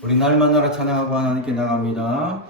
우리 날만 나라 찬양하고 하나님께 나갑니다.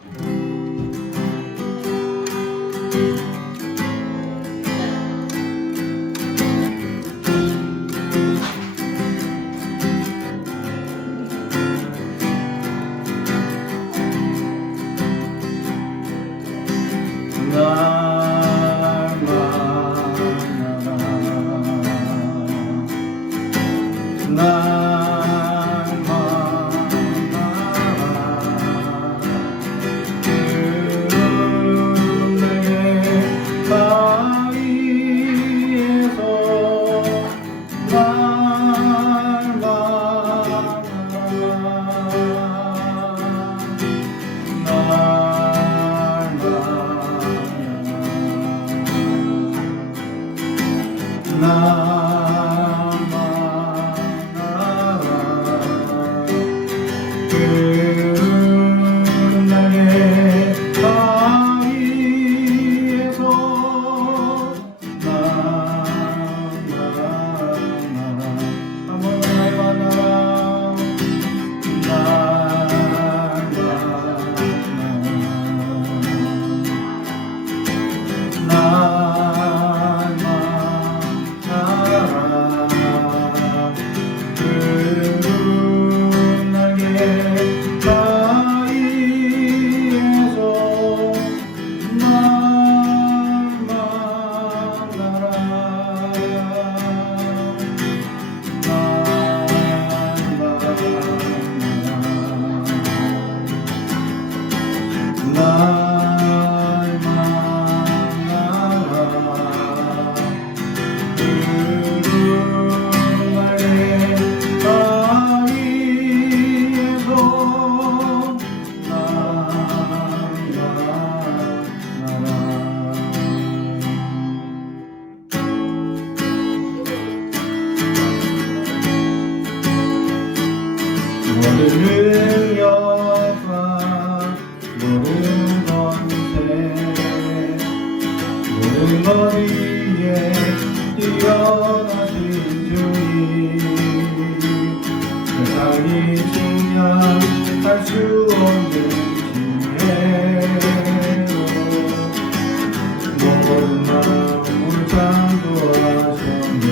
모든 능력과 모든 권세 모든 것 위에 뛰어나신 주님 세상이 증명할 수 없는 지혜로 모든 마음을 창조하셨네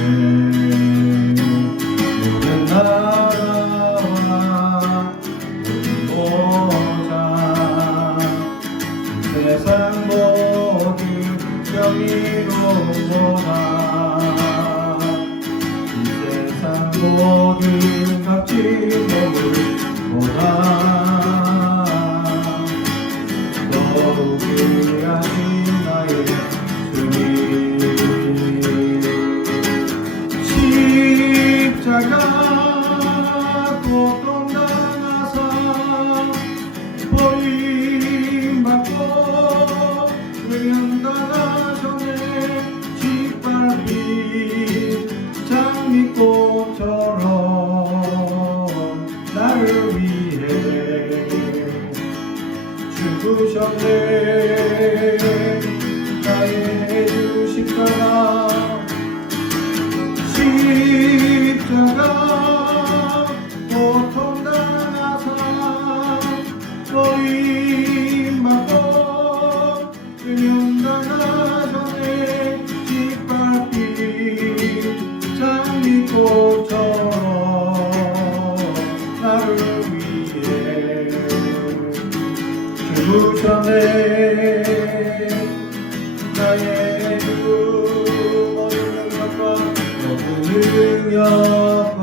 모든 나라와 세상 모든 경이로구나 이 세상 모든 값진 것보다 더욱 귀하신 나의 주님 십자가 고통당하사 버림받고 외면당하셨네 짓밟힌 장미꽃처럼 나를 위해 죽으셨네 나의 주 십자가 십자가 고통당하사 버림받고 외면당하셨네 짓밟힌 장미꽃처럼 나를 위해 죽으셨네 나의 주 모든 능력과 모든 능력과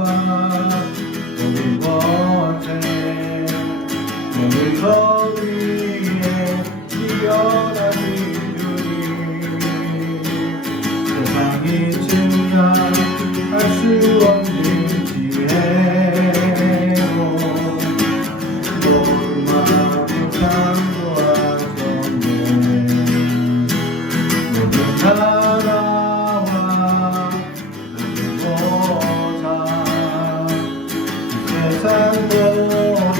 모든 권세 모든 것 위에 뛰어나신 주님 세상이 증명할 수 없는 지혜로 모든 마음을 창조하셨네 모든 나라와 모든 보좌 세상 모든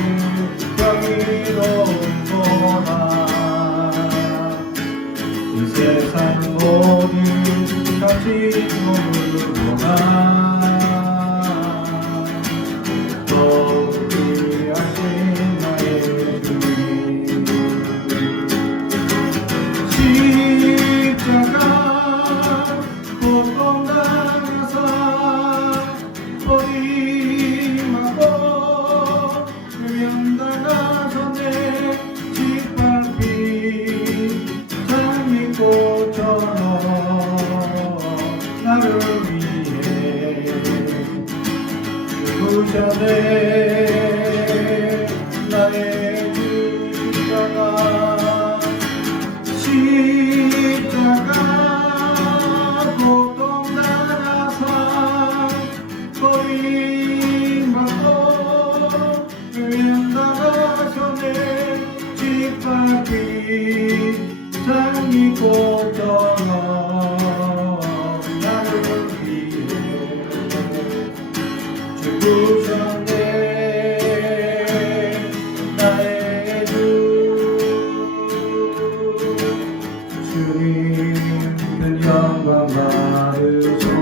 경이로운 거나 이 세상 모든 값진 것보다 더욱 귀하신 위해 죽으셨네. 나의 주 십자가 고통 나라사 버림받고 나가셨네. 짓밟힌 장미 꽃처럼 나를 위해 죽으셨네. 나의 주 주님 큰 영광 받으소서.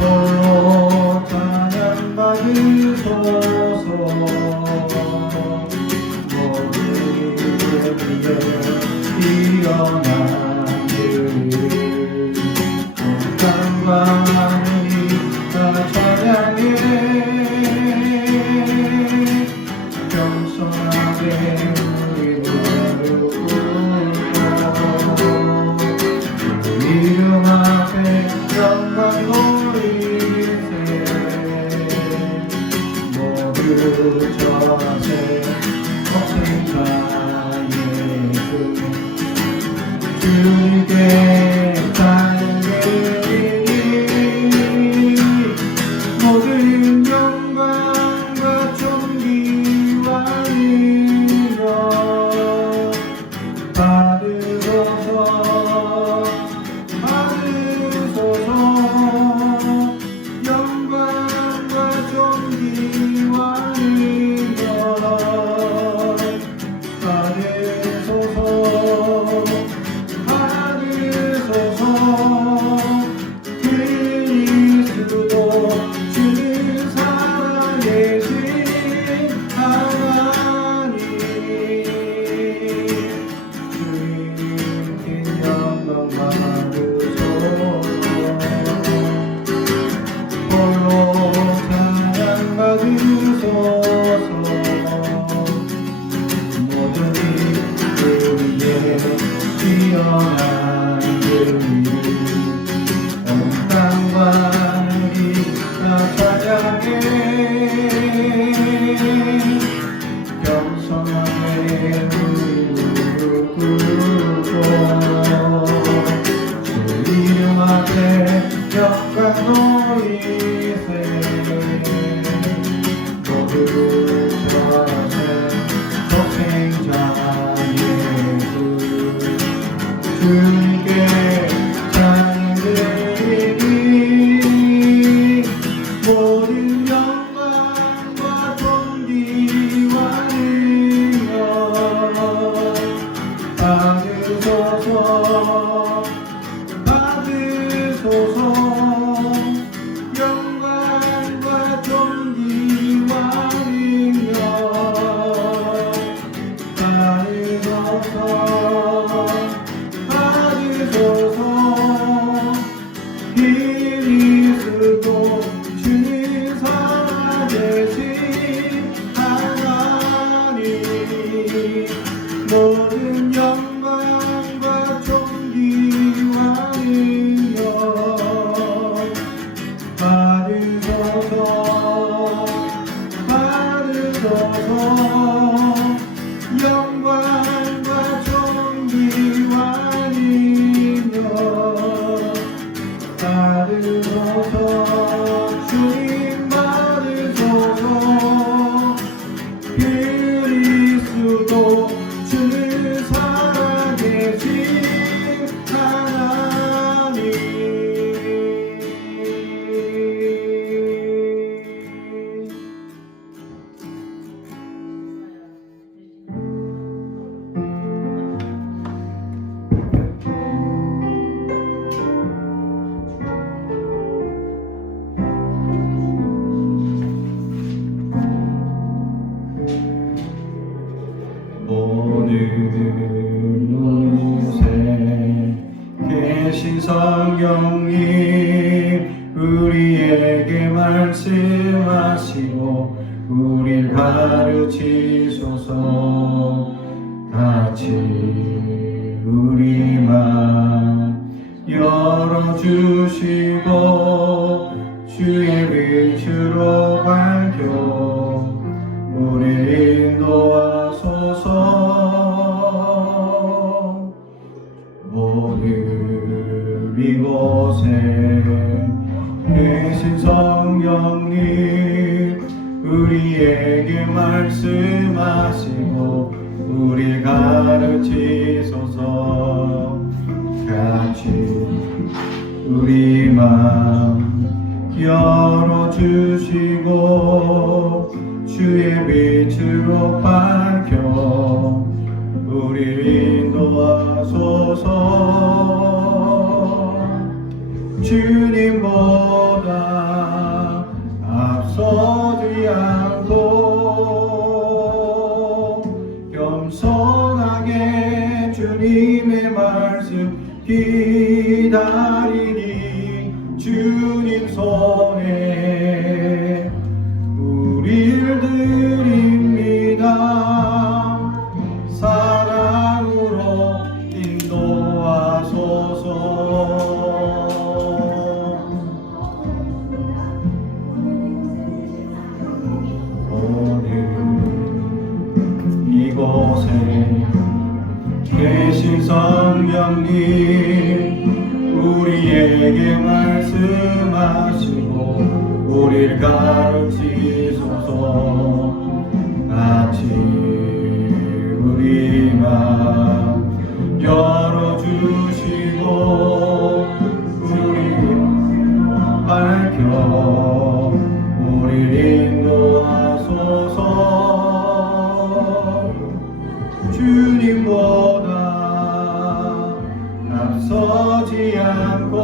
홀로 찬양 받으소서. 모든 위에 뛰어난 들 온 땅과 하늘이 다 찬양해. 겸손하게 우리 부르고 이름 앞에 영광 돌리세. 모두 전하세 성자의 그 주님께 찬양드리니 모든 영광과 존귀와 능력 받으소서. 받으소서. 영광과 존귀와 능력 받으소서. 받으소서. 그리스도 주를 살아계신 하나님 주님께 영광 받으소서. 홀로 찬양 받으소서. 모든 그 위에 뛰어난 그이름 온 땅과 하늘이 다 찬양해. 겸손하게 부르고 주 이름 앞에 영광 돌리세. 모두 전하세 독생자의 그 주님께 찬양드리니 모든 영광과 존귀와 능력 받으소서. 받으소서. 영광과 존귀와 능력 받으소서. 받으소서. 그리스도 주님 살아계신 하나님 모든 영광과 존귀와 능력 받으소서. 받으소서. 영광과 존귀와 능력 받으소서. 주님 받으소서. 그리스도 주를 살아계신 하나님 오늘 계신 성령님 우리에게 말씀하시고 우릴 가르치소서. 같이 우리 마음 열어주시고 주의 빛으로 밝혀 우리 인도하소서. 모든 이곳에 계신 성령님 우리에게 말씀하시고 우리 가르치소서. 같이 우리 마음 열어주시고 주의 빛으로 밝혀 우리 인도하소서. 주님보다 앞서지 않고 겸손하게 주님의 말씀 기다리니 주님 손에 우리를 드립니다. 사랑으로 인도하소서. 이곳에 계신 성령님 우리에게 말씀하시고 우리를 가르치소서. 같이 우리 마음 열어주시고 우리 밝혀 우리를 인도하소서. 주님보다 앞서지 않고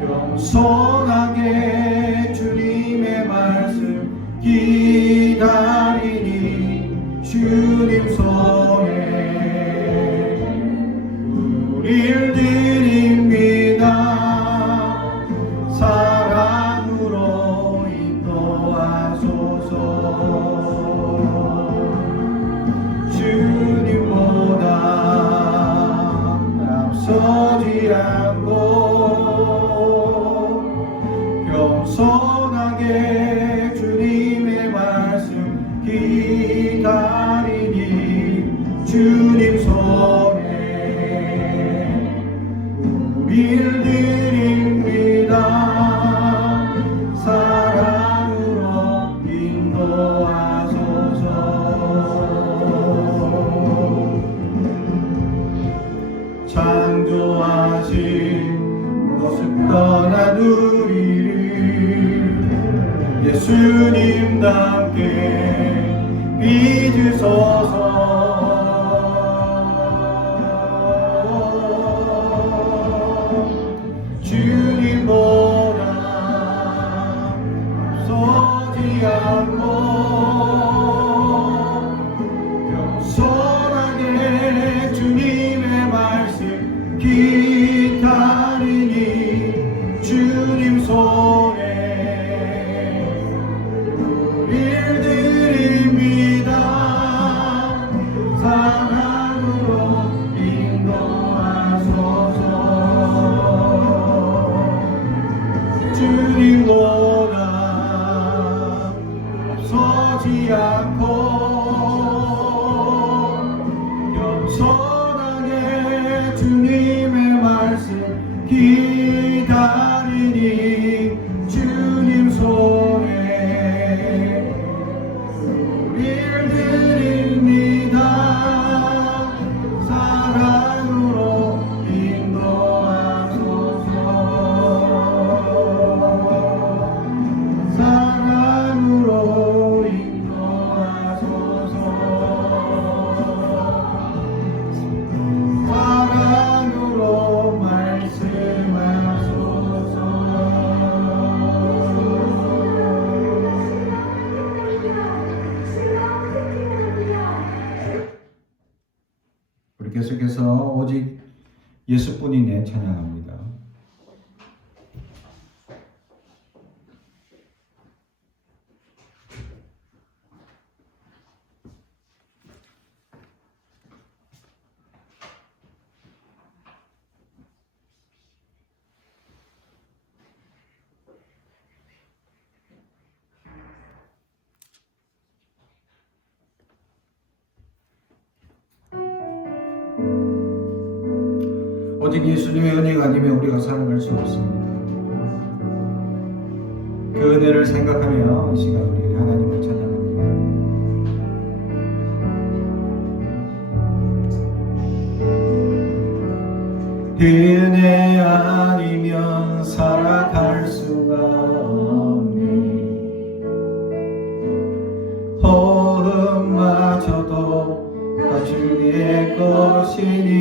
겸손하게 주님의 말씀 기다리니 주님 손에 우리를 드립니다. 사랑으로 인도하소서. 주님보다 앞서지 않고 겸손하게 주님의 말씀 기다리니 주님 손에 우리를 드립니다. 사랑으로 인도하소서. 창조하신 모습 떠난 우리를 예수님답게 빚으소서. 주님보다 앞서지 않고 겸손하게 주님의 말씀 기다리니 주님 손에 우리를 드립니다. 사랑으로 인도하소서. 주님보다 앞서지 않고 겸손하게 주님의 말씀 기다리니 주님 손에 우리를 드립니다. 사랑으로 인도하소서. 사랑으로 인도하소서. 사랑으로 말씀하소서. 우리 계속해서 오직 예수뿐이네 찬양합니다. 오직 예수님의 은혜가 아니면 우리가 살아갈 수 없습니다. 그 은혜를 생각하며 이 시간 우리 하나님을 찬양합니다. 은혜 아니면 살아갈 수가 없네. 호흡마저도 다 주의 것이니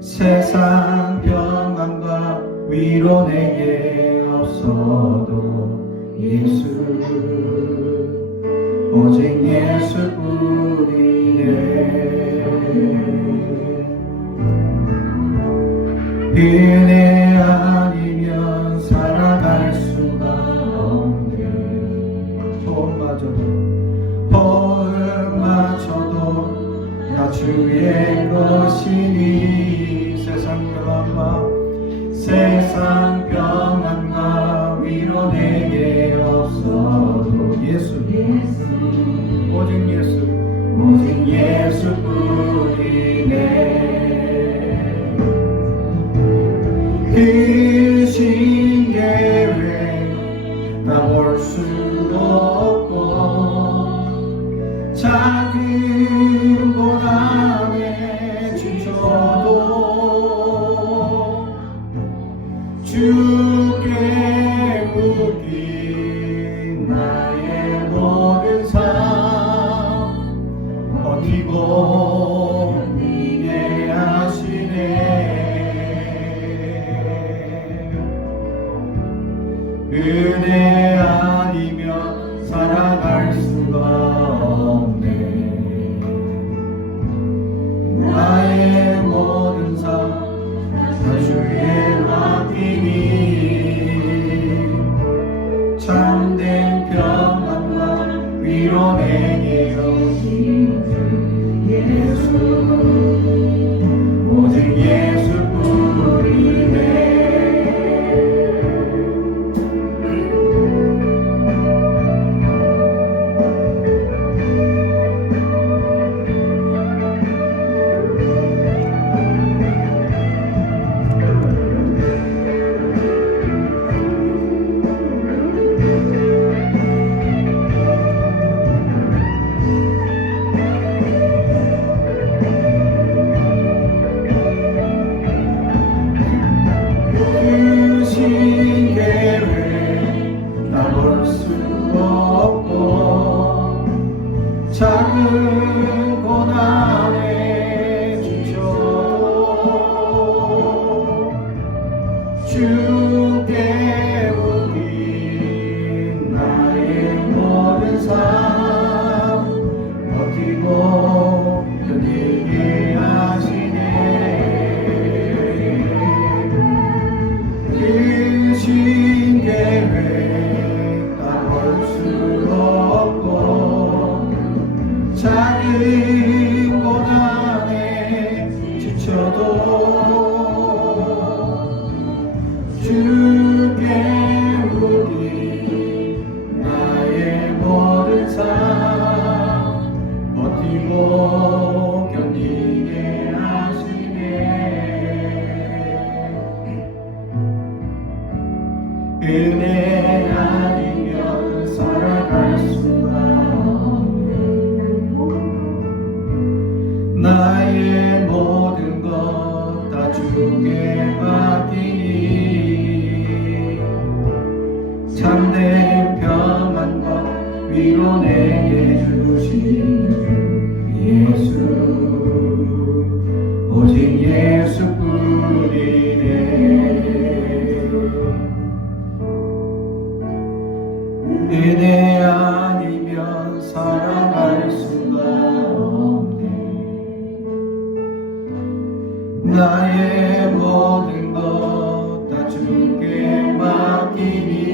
세상 평안과 위로 내게 없어도 예수 오직 예수뿐이네. 은혜 아니면 살아갈 수가 없네. 호흡마저도 나 주의 것이니 세상 평안과 위로 내게 없어도 예수 오직 예수뿐이네. 그 신계획 나 볼 수 없고 작은 고난에 지쳐도 주께 묶인 나의 모든 삶 버티고 이게 하시네. 은혜 아니면 살아갈 수가 없네. 나의 모든 삶 다 주의 맡기니 참된 평안과 위로 내게 오신 예수 오직 예수뿐이네. 작은 고난에 지쳐도 주께 묶인 나의 모든 삶 버티고 견디게 하시네. 그 신계획 다 볼 수 없고 작은 고난에 지쳐도 주께 묶인 나의 모든 삶 버티고 견디게 하시네. 은혜 아니면 살아갈 수가 나의 모든 것 다 주께 맡기니 참된 평안과 위로 내게 주신 예수 오직 예수뿐이네. 은혜 아니면 살아갈 수가 없네. 나의 모든 것 다 주께 맡기니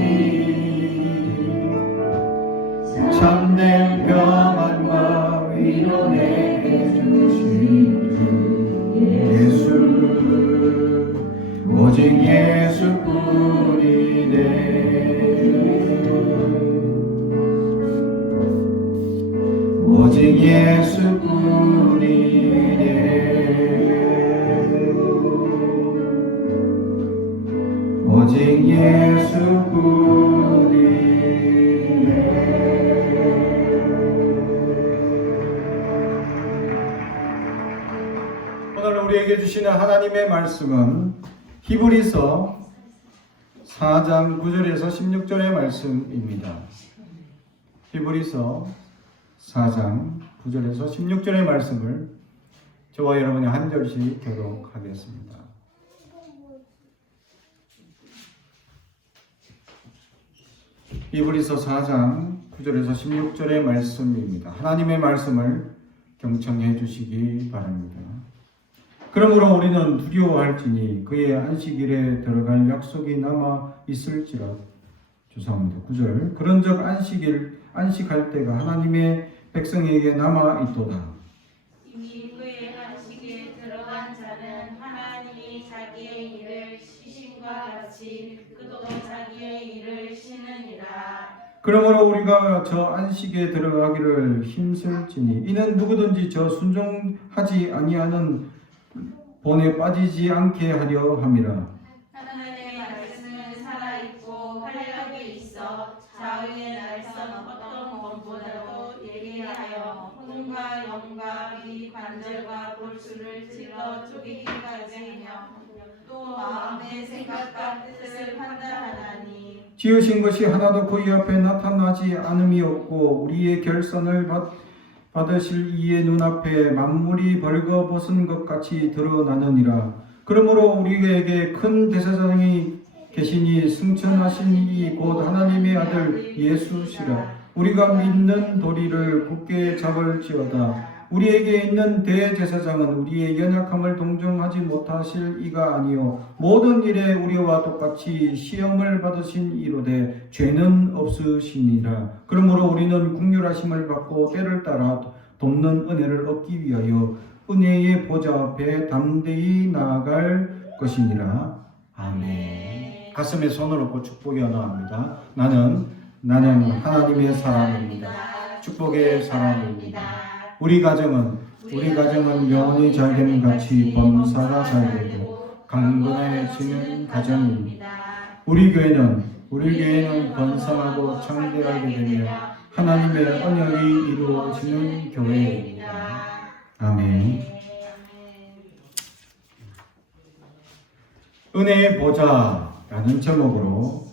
참된 평안과 위로 내게 주신 예수 오직 예수뿐이네. 오직 예수뿐이네. 우리에게 주시는 하나님의 말씀은 히브리서 4장 9절에서 16절의 말씀입니다. 히브리서 4장 9절에서 16절의 말씀을 저와 여러분이 한 절씩 교독하겠습니다. 히브리서 4장 9절에서 16절의 말씀입니다. 하나님의 말씀을 경청해 주시기 바랍니다. 그러므로 우리는 두려워할지니 그의 안식일에 들어갈 약속이 남아 있을지라. 죄송합니다. 9절. 그런즉 안식할 때가 하나님의 백성에게 남아 있도다. 이미 그의 안식에 들어간 자는 하나님이 자기의 일을 쉬심과 같이 그도 자기의 일을 쉬느니라. 그러므로 우리가 저 안식에 들어가기를 힘쓸지니 이는 누구든지 저 순종하지 아니하는 본에 빠지지 않게 하려 함이라. 하나님의 말씀은 살아있고 활력이 있어 좌우의 날선 어떤 것보다도 예리하여 혼과 영과 이 관절과 골수를 찔러 쪼개기까지 하며 또 마음의 생각과 뜻을 판단하나니 지으신 것이 하나도 그의 앞에 나타나지 않음이 없고 우리의 결선을 받으실 이의 눈앞에 만물이 벌거벗은 것 같이 드러나느니라. 그러므로 우리에게 큰 대제사장이 계시니 승천하신 이 곧 하나님의 아들 예수시라. 우리가 믿는 도리를 굳게 잡을지어다. 우리에게 있는 대제사장은 우리의 연약함을 동정하지 못하실 이가 아니요 모든 일에 우리와 똑같이 시험을 받으신 이로되 죄는 없으시니라. 그러므로 우리는 긍휼하심을 받고 때를 따라 돕는 은혜를 얻기 위하여 은혜의 보좌 앞에 담대히 나아갈 것이니라. 아멘. 가슴에 손을 얹고 축복이 나옵니다. 나는 하나님의 사람입니다. 축복의 사람입니다. 우리 가정은 영원히 잘되는 같이 범사가 잘되고 강건해지는 가정입니다. 우리 교회는 번성하고 창대하게 되며 하나님의 언약이 이루어지는 교회입니다. 아멘. 은혜의 보좌라는 제목으로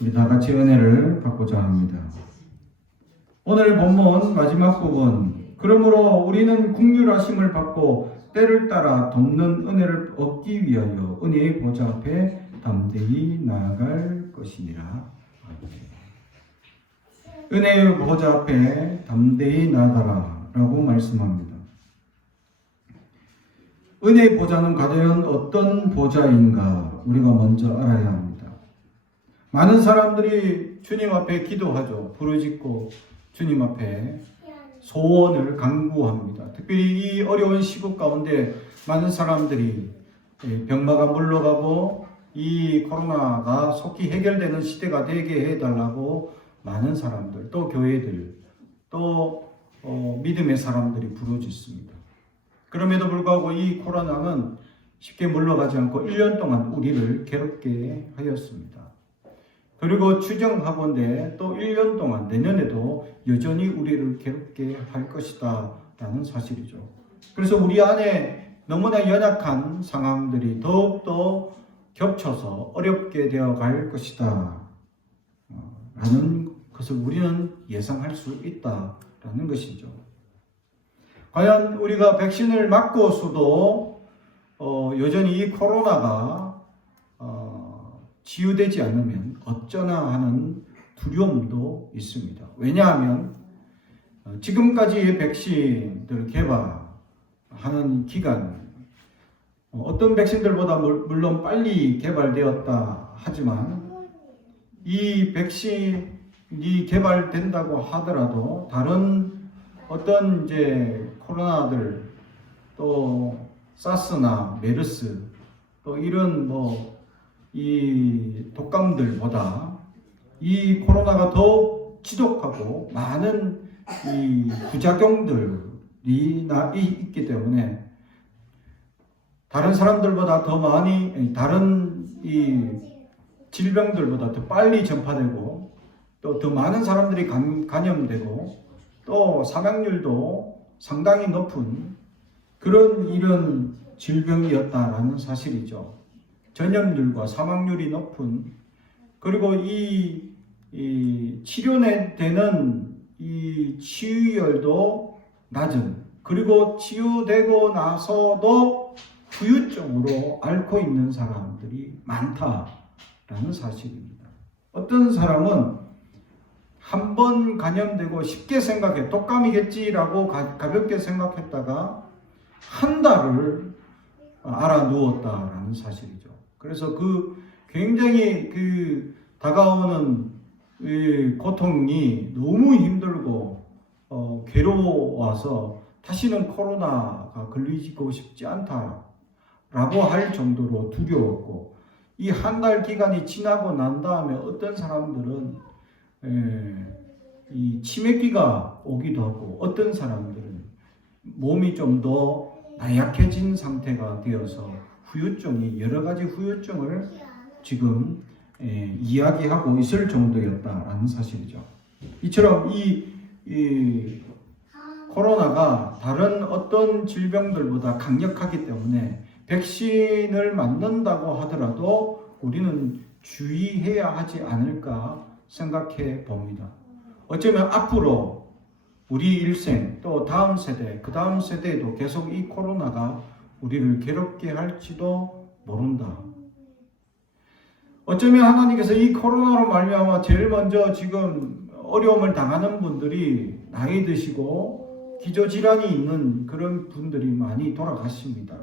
우리 다 같이 은혜를 받고자 합니다. 오늘 본문 마지막 부분, 그러므로 우리는 긍휼하심을 받고 때를 따라 돕는 은혜를 얻기 위하여 은혜의 보좌 앞에 담대히 나아갈 것이니라. 은혜의 보좌 앞에 담대히 나아가라 라고 말씀합니다. 은혜의 보좌는 과연 어떤 보좌인가 우리가 먼저 알아야 합니다. 많은 사람들이 주님 앞에 기도하죠. 부르짖고 주님 앞에 소원을 간구합니다. 특별히 이 어려운 시국 가운데 많은 사람들이 병마가 물러가고 이 코로나가 속히 해결되는 시대가 되게 해달라고 많은 사람들, 또 교회들, 또 믿음의 사람들이 부르짖습니다. 그럼에도 불구하고 이 코로나는 쉽게 물러가지 않고 1년 동안 우리를 괴롭게 하였습니다. 그리고 추정하건대 또 1년 동안 내년에도 여전히 우리를 괴롭게 할 것이다 라는 사실이죠. 그래서 우리 안에 너무나 연약한 상황들이 더욱더 겹쳐서 어렵게 되어 갈 것이다 라는 것을 우리는 예상할 수 있다라는 것이죠. 과연 우리가 백신을 맞고서도 여전히 이 코로나가 치유되지 않으면 어쩌나 하는 두려움도 있습니다. 왜냐하면 지금까지의 백신들 개발하는 기간, 어떤 백신들보다 물론 빨리 개발되었다 하지만 이 백신이 개발된다고 하더라도 다른 어떤 이제 코로나들, 또 사스나 메르스, 또 이런 이 독감들보다 이 코로나가 더 지독하고 많은 이 부작용들이 있기 때문에 다른 사람들보다 더 많이, 다른 이 질병들보다 더 빨리 전파되고 또 더 많은 사람들이 감염되고 또 사망률도 상당히 높은 그런 이런 질병이었다라는 사실이죠. 전염률과 사망률이 높은, 그리고 이 치료되는 이 치유율도 낮은, 그리고 치유되고 나서도 후유증으로 앓고 있는 사람들이 많다라는 사실입니다. 어떤 사람은 한 번 감염되고 쉽게 생각해 독감이겠지라고 가볍게 생각했다가 한 달을 알아 누웠다라는 사실이죠. 그래서 굉장히 다가오는 고통이 너무 힘들고 괴로워서 다시는 코로나가 걸리고 싶지 않다라고 할 정도로 두려웠고, 이 한 달 기간이 지나고 난 다음에 어떤 사람들은 이 치매기가 오기도 하고, 어떤 사람들은 몸이 좀 더 나약해진 상태가 되어서 여러 가지 후유증을 지금 이야기하고 있을 정도였다라는 사실이죠. 이처럼 이 코로나가 다른 어떤 질병들보다 강력하기 때문에 백신을 맞는다고 하더라도 우리는 주의해야 하지 않을까 생각해 봅니다. 어쩌면 앞으로 우리 일생, 또 다음 세대, 그 다음 세대에도 계속 이 코로나가 우리를 괴롭게 할지도 모른다. 어쩌면 하나님께서 이 코로나로 말미암아 제일 먼저 지금 어려움을 당하는 분들이 나이 드시고 기저질환이 있는 그런 분들이 많이 돌아가십니다.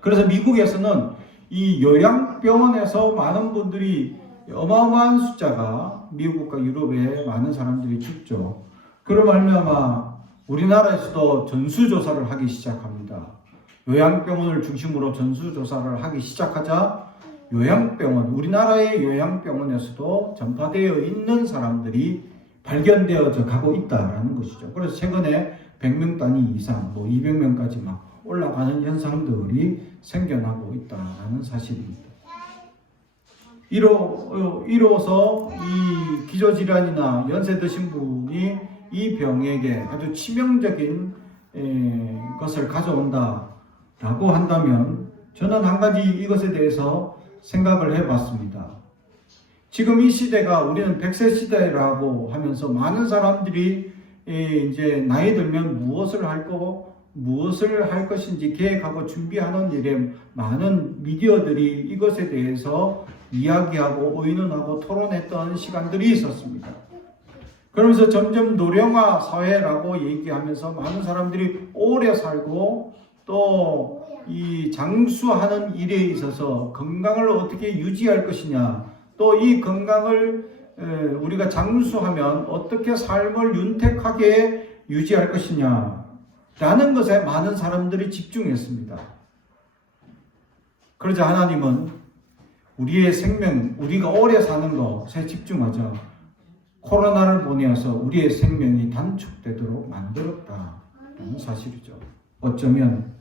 그래서 미국에서는 이 요양병원에서 많은 분들이, 어마어마한 숫자가 미국과 유럽에 많은 사람들이 죽죠. 그로 말미암아 우리나라에서도 전수조사를 하기 시작합니다. 요양병원을 중심으로 전수조사를 하기 시작하자 우리나라의 요양병원에서도 전파되어 있는 사람들이 발견되어져 가고 있다라는 것이죠. 그래서 최근에 100명 단위 이상, 200명까지 막 올라가는 현상들이 생겨나고 있다라는 사실입니다. 이로써 이 기저질환이나 연세 드신 분이 이 병에게 아주 치명적인 것을 가져온다라고 한다면, 저는 한 가지 이것에 대해서 생각을 해봤습니다. 지금 이 시대가 우리는 100세 시대라고 하면서 많은 사람들이 이제 나이 들면 무엇을 할 것인지 계획하고 준비하는 일에 많은 미디어들이 이것에 대해서 이야기하고 의논하고 토론했던 시간들이 있었습니다. 그러면서 점점 노령화 사회라고 얘기하면서 많은 사람들이 오래 살고, 또 이 장수하는 일에 있어서 건강을 어떻게 유지할 것이냐, 또 이 건강을 우리가 장수하면 어떻게 삶을 윤택하게 유지할 것이냐 라는 것에 많은 사람들이 집중했습니다. 그러자 하나님은 우리의 생명, 우리가 오래 사는 것에 집중하자 코로나를 보내어서 우리의 생명이 단축되도록 만들었다는 사실이죠. 어쩌면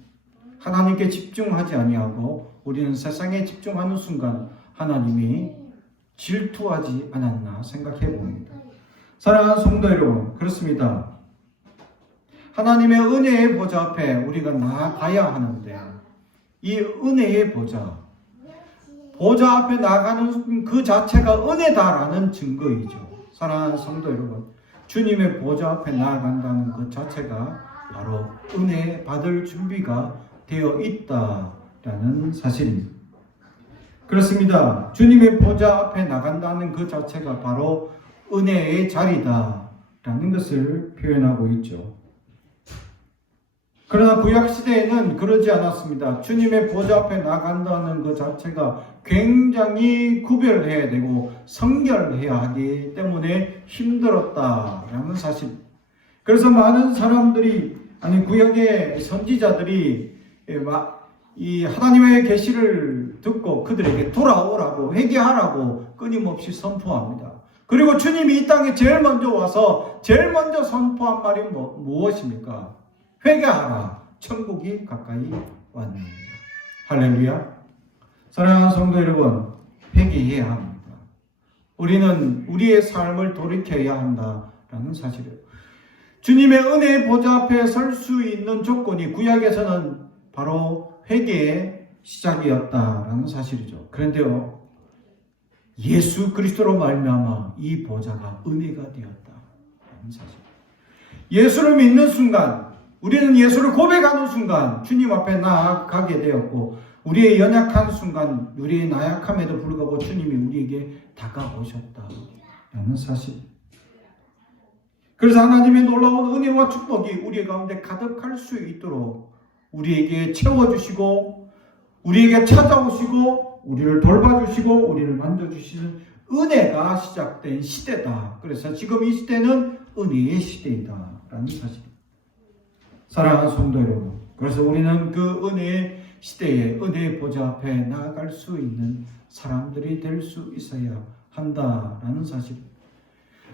하나님께 집중하지 아니하고 우리는 세상에 집중하는 순간 하나님이 질투하지 않았나 생각해 봅니다. 사랑하는 성도 여러분, 그렇습니다. 하나님의 은혜의 보좌 앞에 우리가 나아가야 하는데, 이 은혜의 보좌 앞에 나가는 그 자체가 은혜다라는 증거이죠. 사랑하는 성도 여러분, 주님의 보좌 앞에 나아간다는 그 자체가 바로 은혜 받을 준비가 되어 있다라는 사실입니다. 그렇습니다. 주님의 보좌 앞에 나간다는 그 자체가 바로 은혜의 자리다라는 것을 표현하고 있죠. 그러나 구약시대에는 그러지 않았습니다. 주님의 보좌 앞에 나간다는 그 자체가 굉장히 구별해야 되고 성결해야 하기 때문에 힘들었다라는 사실. 그래서 많은 사람들이, 구약의 선지자들이 이 하나님의 계시를 듣고 그들에게 돌아오라고, 회개하라고 끊임없이 선포합니다. 그리고 주님이 이 땅에 제일 먼저 와서 제일 먼저 선포한 말이 무엇입니까? 회개하라, 천국이 가까이 왔느니라. 할렐루야. 사랑하는 성도 여러분, 회개해야 합니다. 우리는 우리의 삶을 돌이켜야 한다라는 사실이에요. 주님의 은혜의 보좌 앞에 설 수 있는 조건이 구약에서는 바로 회개의 시작이었다라는 사실이죠. 그런데요, 예수 그리스도로 말미암아 이 보좌가 은혜가 되었다라는 사실. 예수를 믿는 순간, 우리는 예수를 고백하는 순간 주님 앞에 나아가게 되었고, 우리의 연약한 순간, 우리의 나약함에도 불구하고 주님이 우리에게 다가오셨다라는 사실. 그래서 하나님의 놀라운 은혜와 축복이 우리 가운데 가득할 수 있도록 우리에게 채워주시고, 우리에게 찾아오시고, 우리를 돌봐주시고, 우리를 만져주시는 은혜가 시작된 시대다. 그래서 지금 이 시대는 은혜의 시대이다 라는 사실. 사랑하는 성도 여러분, 그래서 우리는 그 은혜의 시대에 은혜의 보좌 앞에 나아갈 수 있는 사람들이 될 수 있어야 한다라는 사실.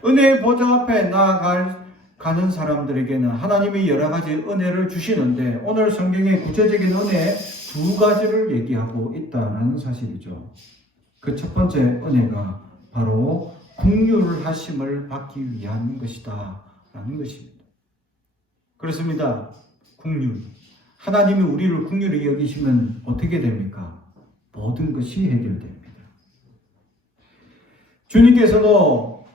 은혜의 보좌 앞에 나아가는 사람들에게는 하나님이 여러 가지 은혜를 주시는데, 오늘 성경의 구체적인 은혜 두 가지를 얘기하고 있다라는 사실이죠. 그 첫 번째 은혜가 바로 긍휼을 하심을 받기 위한 것이다 라는 것입니다. 그렇습니다. 긍휼. 하나님이 우리를 긍휼히 여기시면 어떻게 됩니까? 모든 것이 해결됩니다. 주님께서도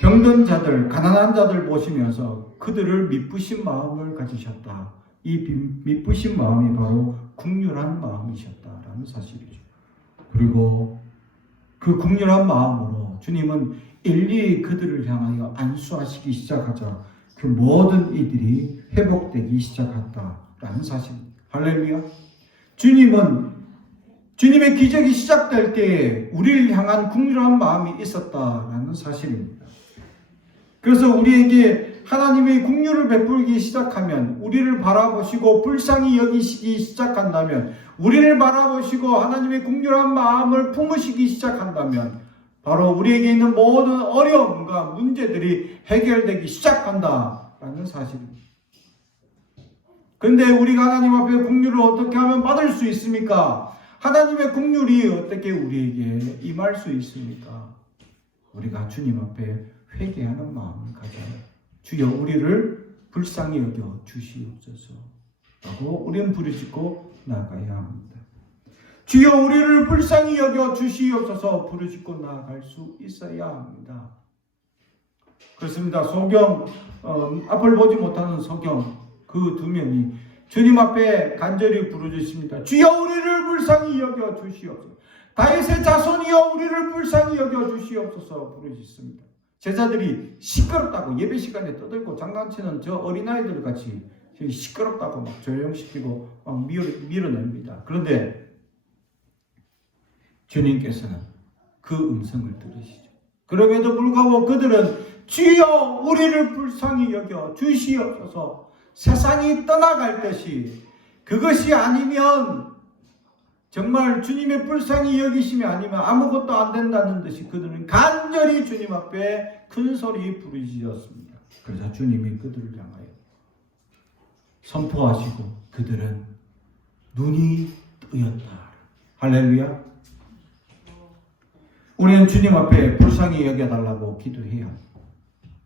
병든 자들, 가난한 자들 보시면서 그들을 미쁘신 마음을 가지셨다. 이 미쁘신 마음이 바로 긍휼한 마음이셨다라는 사실이죠. 그리고 그 긍휼한 마음으로 주님은 일일이 그들을 향하여 안수하시기 시작하자 그 모든 이들이 회복되기 시작한다라는 사실입니다. 할렐루야. 주님의 기적이 시작될 때에 우리를 향한 긍휼한 마음이 있었다라는 사실입니다. 그래서 우리에게 하나님의 긍휼을 베풀기 시작하면, 우리를 바라보시고 불쌍히 여기시기 시작한다면, 우리를 바라보시고 하나님의 긍휼한 마음을 품으시기 시작한다면 바로 우리에게 있는 모든 어려움과 문제들이 해결되기 시작한다라는 사실입니다. 그런데 우리가 하나님 앞에 긍휼을 어떻게 하면 받을 수 있습니까? 하나님의 긍휼이 어떻게 우리에게 임할 수 있습니까? 우리가 주님 앞에 회개하는 마음을 가져요. 주여 우리를 불쌍히 여겨 주시옵소서 라고 우리는 부르짖고 나아가야 합니다. 주여 우리를 불쌍히 여겨 주시옵소서 부르짖고 나아갈 수 있어야 합니다. 그렇습니다. 소경, 앞을 보지 못하는 소경 그 두 명이 주님 앞에 간절히 부르짖습니다. 주여 우리를 불쌍히 여겨 주시옵소서. 다윗의 자손이여 우리를 불쌍히 여겨 주시옵소서 부르짖습니다. 제자들이 시끄럽다고 예배 시간에 떠들고 장난치는 저 어린아이들 같이 시끄럽다고 막 조용시키고 막 밀어냅니다. 그런데 주님께서는 그 음성을 들으시죠. 그럼에도 불구하고 그들은 주여 우리를 불쌍히 여겨 주시옵소서, 세상이 떠나갈 듯이, 그것이 아니면 정말 주님의 불쌍히 여기심이 아니면 아무것도 안 된다는 듯이 그들은 간절히 주님 앞에 큰 소리 부르짖었습니다. 그래서 주님이 그들을 향하여 선포하시고 그들은 눈이 뜨였다. 할렐루야. 우리는 주님 앞에 불쌍히 여겨달라고 기도해야 합니다.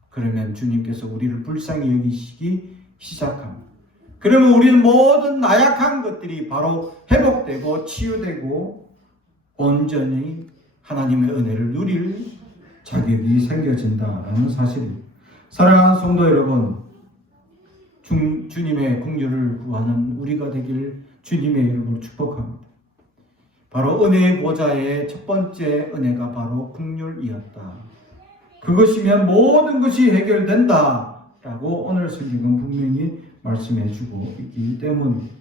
그러면 주님께서 우리를 불쌍히 여기시기 시작합니다. 그러면 우리는 모든 나약한 것들이 바로 회복되고 치유되고 온전히 하나님의 은혜를 누릴 자격이 생겨진다라는 사실입니다. 사랑하는 성도 여러분, 주님의 긍휼을 구하는 우리가 되길 주님의 이름으로 축복합니다. 바로 은혜의 보좌의 첫 번째 은혜가 바로 긍휼이었다. 그것이면 모든 것이 해결된다라고 오늘 성경은 분명히 말씀해 주고 있기 때문입니다.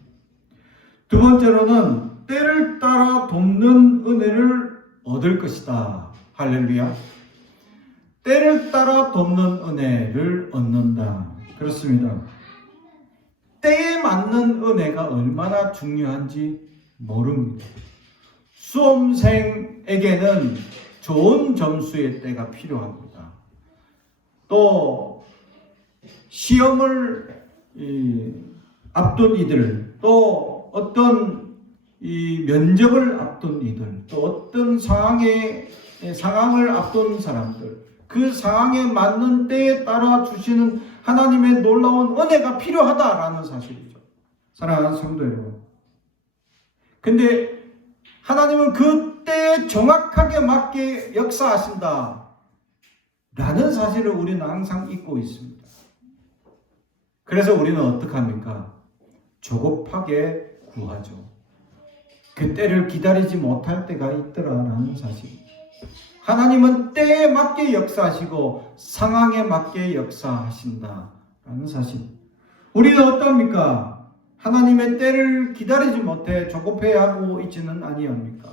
두 번째로는 때를 따라 돕는 은혜를 얻을 것이다. 할렐루야. 때를 따라 돕는 은혜를 얻는다. 그렇습니다. 때에 맞는 은혜가 얼마나 중요한지 모릅니다. 수험생에게는 좋은 점수의 때가 필요합니다. 또 시험을 앞둔 이들, 또 어떤 면접을 앞둔 이들, 또 어떤 상황을 앞둔 사람들, 그 상황에 맞는 때에 따라 주시는 하나님의 놀라운 은혜가 필요하다라는 사실이죠. 사랑하는 성도 여러분. 근데 하나님은 그때에 정확하게 맞게 역사하신다 라는 사실을 우리는 항상 잊고 있습니다. 그래서 우리는 어떻게 합니까? 조급하게 구하죠. 그 때를 기다리지 못할 때가 있더라라는 사실. 하나님은 때에 맞게 역사하시고 상황에 맞게 역사하신다라는 사실. 우리는 어떻습니까? 하나님의 때를 기다리지 못해 조급해하고 있지는 아니합니까?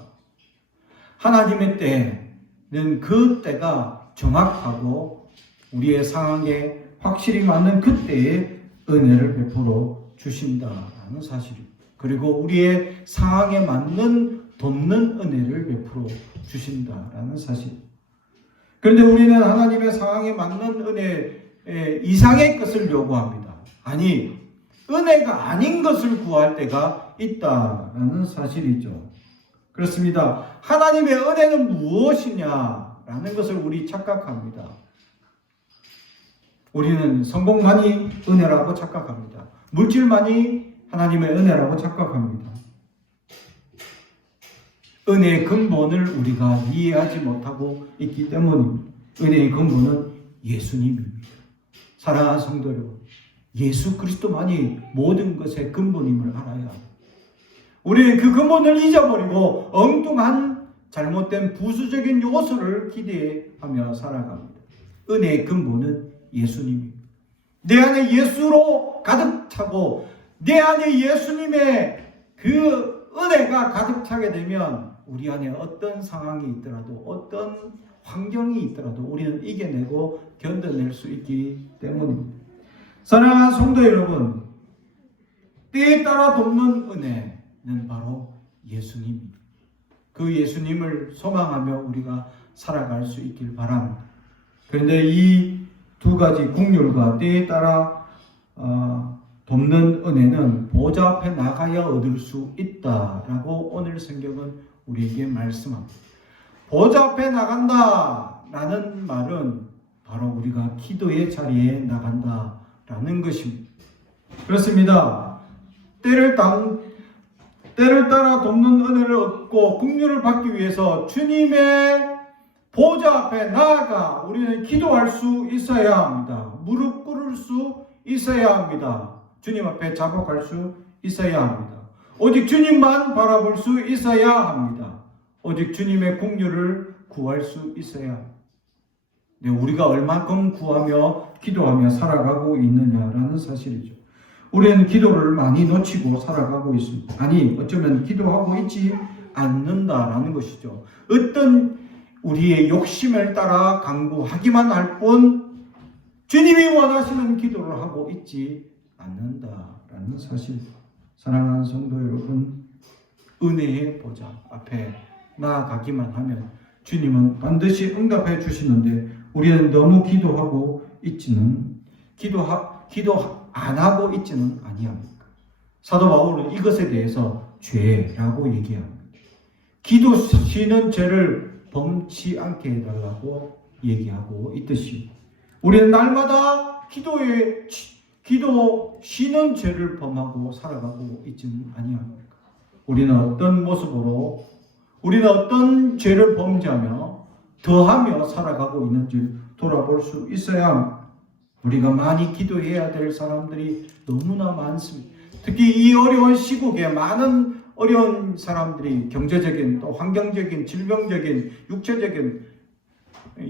하나님의 때는 그 때가 정확하고 우리의 상황에 확실히 맞는 그때에 은혜를 베풀어 주신다라는 사실. 그리고 우리의 상황에 맞는 돕는 은혜를 베풀어 주신다라는 사실. 그런데 우리는 하나님의 상황에 맞는 은혜 이상의 것을 요구합니다. 아니, 은혜가 아닌 것을 구할 때가 있다라는 사실이죠. 그렇습니다. 하나님의 은혜는 무엇이냐라는 것을 우리 착각합니다. 우리는 성공만이 은혜라고 착각합니다. 물질만이 하나님의 은혜라고 착각합니다. 은혜의 근본을 우리가 이해하지 못하고 있기 때문입니다. 은혜의 근본은 예수님입니다. 사랑하는 성도 여러분, 예수 그리스도만이 모든 것의 근본임을 알아야 합니다. 우리는 그 근본을 잊어버리고 엉뚱한 잘못된 부수적인 요소를 기대하며 살아갑니다. 은혜의 근본은 예수님입니다. 내 안에 예수로 가득 차고 내 안에 예수님의 그 은혜가 가득 차게 되면 우리 안에 어떤 상황이 있더라도 어떤 환경이 있더라도 우리는 이겨내고 견뎌낼 수 있기 때문입니다. 사랑하는 성도 여러분, 때에 따라 돕는 은혜는 바로 예수님입니다. 그 예수님을 소망하며 우리가 살아갈 수 있길 바랍니다. 그런데 이 두 가지 국률과 때에 따라 돕는 은혜는 보좌 앞에 나가야 얻을 수 있다라고 오늘 성경은 우리에게 말씀합니다. 보좌 앞에 나간다라는 말은 바로 우리가 기도의 자리에 나간다라는 것입니다. 그렇습니다. 때를 따라 돕는 은혜를 얻고 긍휼을 받기 위해서 주님의 보좌 앞에 나아가 우리는 기도할 수 있어야 합니다. 무릎 꿇을 수 있어야 합니다. 주님 앞에 자복할 수 있어야 합니다. 오직 주님만 바라볼 수 있어야 합니다. 오직 주님의 긍휼을 구할 수 있어야 합니다. 네, 우리가 얼만큼 구하며 기도하며 살아가고 있느냐라는 사실이죠. 우리는 기도를 많이 놓치고 살아가고 있습니다. 아니, 어쩌면 기도하고 있지 않는다라는 것이죠. 어떤 우리의 욕심을 따라 간구하기만 할 뿐 주님이 원하시는 기도를 하고 있지 않는다라는 사실. 사랑하는 성도 여러분, 은혜의 보좌 앞에 나아가기만 하면 주님은 반드시 응답해 주시는데 우리는 너무 기도 안 하고 있지는 아니합니까? 사도 바울은 이것에 대해서 죄라고 얘기합니다. 기도 쉬는 죄를 범치 않게 해달라고 얘기하고 있듯이 우리는 날마다 기도 쉬는 죄를 범하고 살아가고 있지는 아니합니까? 우리는 어떤 모습으로 우리는 어떤 죄를 범죄하며 더하며 살아가고 있는지 돌아볼 수 있어야 합니다. 우리가 많이 기도해야 될 사람들이 너무나 많습니다. 특히 이 어려운 시국에 많은 어려운 사람들이 경제적인 또 환경적인 질병적인 육체적인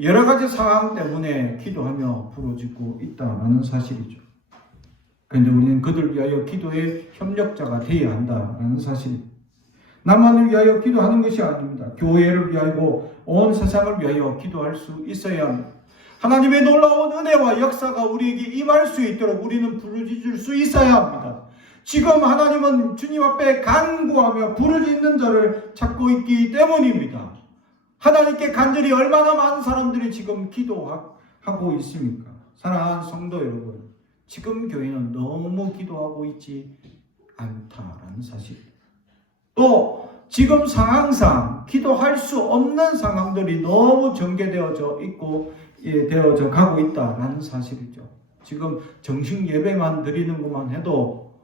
여러 가지 상황 때문에 기도하며 부러지고 있다는 사실이죠. 그런데 우리는 그들 위하여 기도의 협력자가 되어야 한다는 사실입니다. 나만을 위하여 기도하는 것이 아닙니다. 교회를 위하여 온 세상을 위하여 기도할 수 있어야 합니다. 하나님의 놀라운 은혜와 역사가 우리에게 임할 수 있도록 우리는 부르짖을 수 있어야 합니다. 지금 하나님은 주님 앞에 간구하며 부르짖는 자를 찾고 있기 때문입니다. 하나님께 간절히 얼마나 많은 사람들이 지금 기도하고 있습니까? 사랑하는 성도 여러분, 지금 교회는 너무 기도하고 있지 않다라는 사실. 또 지금 상황상 기도할 수 없는 상황들이 너무 전개되어져 있고 되어져 가고 있다라는 사실이죠. 지금 정식 예배만 드리는 것만 해도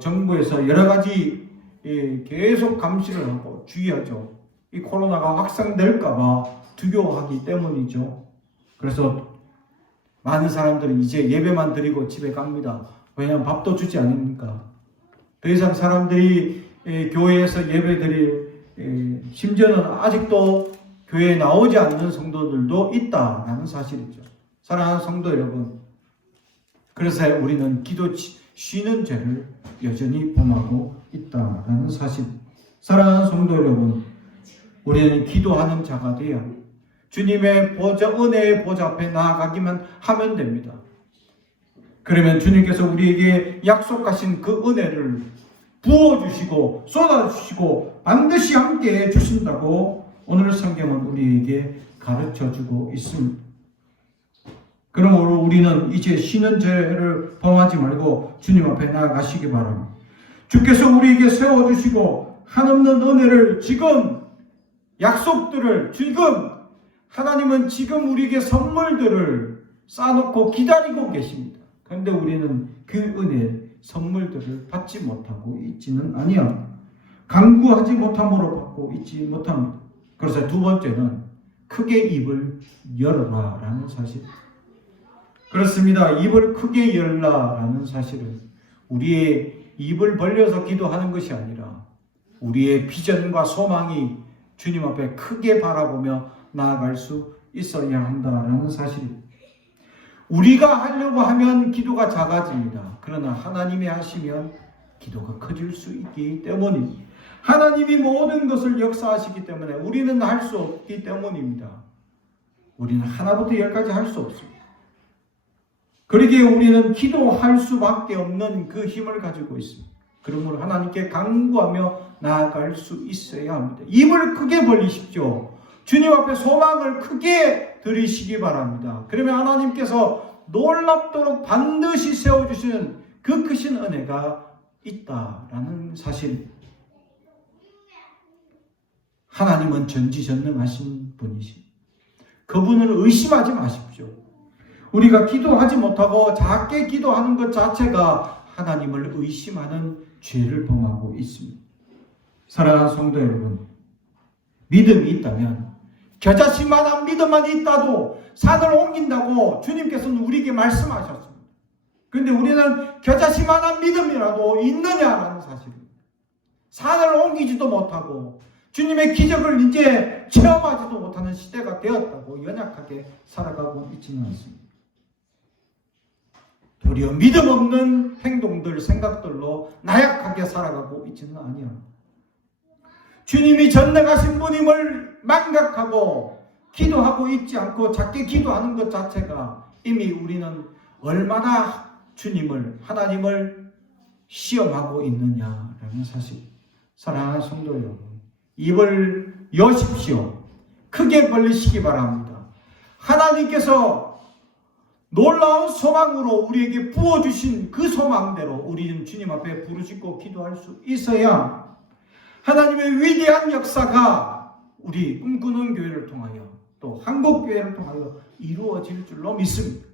정부에서 여러 가지 계속 감시를 하고 주의하죠. 이 코로나가 확산될까봐 두려워하기 때문이죠. 그래서 많은 사람들은 이제 예배만 드리고 집에 갑니다. 왜냐하면 밥도 주지 않습니까? 더 이상 사람들이 교회에서 예배드릴 심지어는 아직도 교회에 나오지 않는 성도들도 있다라는 사실이죠. 사랑하는 성도 여러분, 그래서 우리는 기도 쉬는 죄를 여전히 범하고 있다라는 사실. 사랑하는 성도 여러분, 우리는 기도하는 자가 되어 주님의 보좌, 은혜의 보좌 앞에 나아가기만 하면 됩니다. 그러면 주님께서 우리에게 약속하신 그 은혜를 부어주시고 쏟아주시고 반드시 함께 해주신다고 오늘 성경은 우리에게 가르쳐주고 있습니다. 그러므로 우리는 이제 쉬는 죄를 범하지 말고 주님 앞에 나아가시기 바랍니다. 주께서 우리에게 세워주시고 한없는 은혜를 지금 약속들을 지금 하나님은 지금 우리에게 선물들을 쌓아놓고 기다리고 계십니다. 그런데 우리는 그 은혜 선물들을 받지 못하고 있지는 아니합니다. 간구하지 못함으로 받고 있지 못합니다. 그래서 두 번째는 크게 입을 열어라 라는 사실. 그렇습니다. 입을 크게 열라라는 사실은 우리의 입을 벌려서 기도하는 것이 아니라 우리의 비전과 소망이 주님 앞에 크게 바라보며 나아갈 수 있어야 한다라는 사실입니다. 우리가 하려고 하면 기도가 작아집니다. 그러나 하나님이 하시면 기도가 커질 수 있기 때문입니다. 하나님이 모든 것을 역사하시기 때문에 우리는 할 수 없기 때문입니다. 우리는 하나부터 열까지 할 수 없습니다. 그러기에 우리는 기도할 수밖에 없는 그 힘을 가지고 있습니다. 그러므로 하나님께 간구하며 나아갈 수 있어야 합니다. 입을 크게 벌리십시오. 주님 앞에 소망을 크게 드리시기 바랍니다. 그러면 하나님께서 놀랍도록 반드시 세워주시는 그 크신 은혜가 있다라는 사실. 하나님은 전지전능하신 분이십니다. 그분을 의심하지 마십시오. 우리가 기도하지 못하고 작게 기도하는 것 자체가 하나님을 의심하는 죄를 범하고 있습니다. 사랑하는 성도 여러분, 믿음이 있다면 겨자씨만한 믿음만 있다도 산을 옮긴다고 주님께서는 우리에게 말씀하셨습니다. 그런데 우리는 겨자씨만한 믿음이라도 있느냐라는 사실입니다. 산을 옮기지도 못하고 주님의 기적을 이제 체험하지도 못하는 시대가 되었다고 연약하게 살아가고 있지는 않습니다. 도리어 믿음 없는 행동들, 생각들로 나약하게 살아가고 있지는 아니합니다. 주님이 전능하신 분임을 망각하고 기도하고 있지 않고 작게 기도하는 것 자체가 이미 우리는 얼마나 주님을, 하나님을 시험하고 있느냐라는 사실. 사랑하는 성도 여러분, 입을 여십시오. 크게 벌리시기 바랍니다. 하나님께서 놀라운 소망으로 우리에게 부어주신 그 소망대로 우리는 주님 앞에 부르짖고 기도할 수 있어야 하나님의 위대한 역사가 우리 꿈꾸는 교회를 통하여 또 한국교회를 통하여 이루어질 줄로 믿습니다.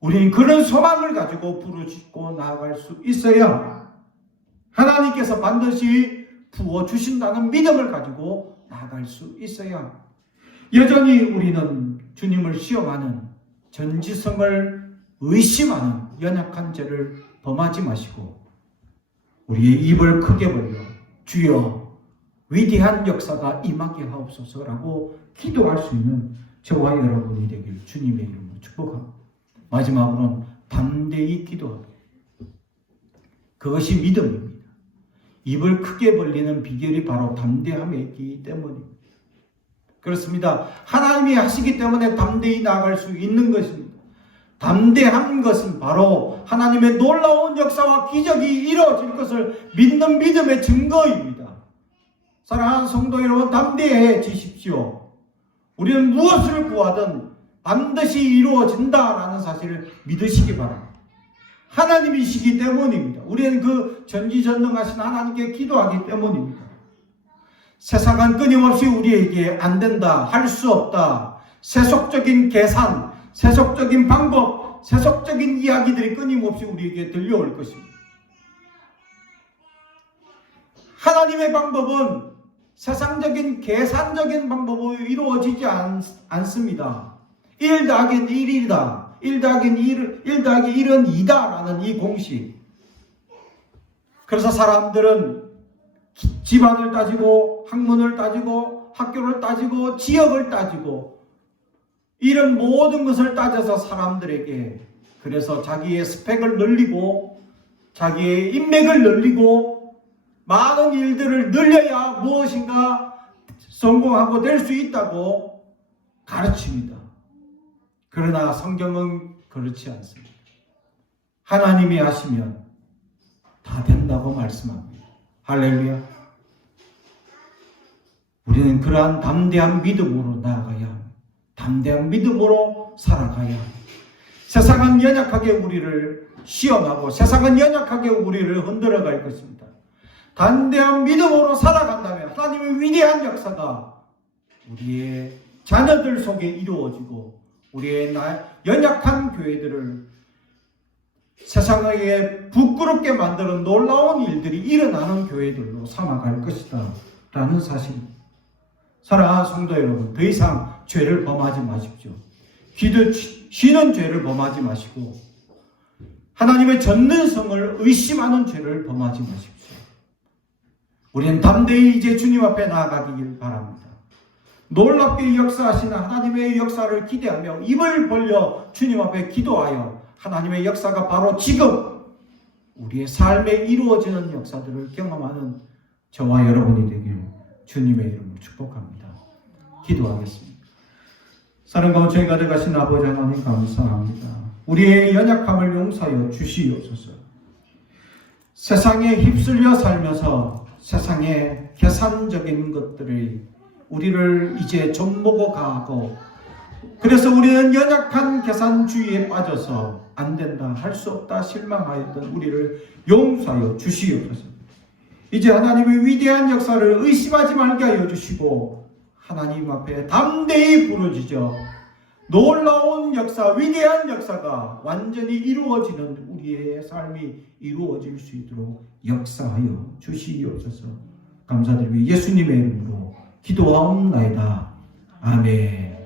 우리는 그런 소망을 가지고 부르짖고 나아갈 수 있어야 하나님께서 반드시 부어주신다는 믿음을 가지고 나아갈 수 있어야 여전히 우리는 주님을 시험하는 전지성을 의심하는 연약한 죄를 범하지 마시고 우리의 입을 크게 벌려 주여 위대한 역사가 임하게 하옵소서라고 기도할 수 있는 저와 여러분이 되길 주님의 이름으로 축복합니다. 마지막으로는 담대히 기도하라. 그것이 믿음입니다. 입을 크게 벌리는 비결이 바로 담대함에 있기 때문입니다. 그렇습니다. 하나님이 하시기 때문에 담대히 나아갈 수 있는 것입니다. 담대한 것은 바로 하나님의 놀라운 역사와 기적이 이루어질 것을 믿는 믿음의 증거입니다. 사랑하는 성도 여러분, 담대해지십시오. 우리는 무엇을 구하든 반드시 이루어진다라는 사실을 믿으시기 바랍니다. 하나님이시기 때문입니다. 우리는 그 전지전능하신 하나님께 기도하기 때문입니다. 세상은 끊임없이 우리에게 안 된다, 할 수 없다, 세속적인 계산, 세속적인 방법, 세속적인 이야기들이 끊임없이 우리에게 들려올 것입니다. 하나님의 방법은 세상적인 계산적인 방법으로 이루어지지 않습니다. 1 더하기 1이다. 1 더하기 1은 2다라는 이 공식. 그래서 사람들은 집안을 따지고 학문을 따지고 학교를 따지고 지역을 따지고 이런 모든 것을 따져서 사람들에게 그래서 자기의 스펙을 늘리고 자기의 인맥을 늘리고 많은 일들을 늘려야 무엇인가 성공하고 될 수 있다고 가르칩니다. 그러나 성경은 그렇지 않습니다. 하나님이 하시면 다 된다고 말씀합니다. 할렐루야. 우리는 그러한 담대한 믿음으로 나아가야 합니다. 담대한 믿음으로 살아가야 합니다. 세상은 연약하게 우리를 시험하고 세상은 연약하게 우리를 흔들어 갈 것입니다. 담대한 믿음으로 살아간다면 하나님의 위대한 역사가 우리의 자녀들 속에 이루어지고 우리의 연약한 교회들을 세상에 부끄럽게 만드는 놀라운 일들이 일어나는 교회들로 삼아갈 것이다 라는 사실입니다. 사랑하는 성도 여러분, 더 이상 죄를 범하지 마십시오. 기도 쉬는 죄를 범하지 마시고 하나님의 전능성을 의심하는 죄를 범하지 마십시오. 우리는 담대히 이제 주님 앞에 나아가길 바랍니다. 놀랍게 역사하시는 하나님의 역사를 기대하며 입을 벌려 주님 앞에 기도하여 하나님의 역사가 바로 지금 우리의 삶에 이루어지는 역사들을 경험하는 저와 여러분이 되길 주님의 이름으로 축복합니다. 기도하겠습니다. 사랑과 은총이 가져가신 아버지 하나님 감사합니다. 우리의 연약함을 용서하여 주시옵소서. 세상에 휩쓸려 살면서 세상의 계산적인 것들이 우리를 이제 좀먹어 가고 그래서 우리는 연약한 계산주의에 빠져서 안 된다, 할 수 없다, 실망하였던 우리를 용서하여 주시옵소서. 이제 하나님의 위대한 역사를 의심하지 말게 하여 주시고 하나님 앞에 담대히 부르짖어 놀라운 역사, 위대한 역사가 완전히 이루어지는 우리의 삶이 이루어질 수 있도록 역사하여 주시옵소서. 감사드리며 예수님의 이름으로 기도하옵나이다. 아멘.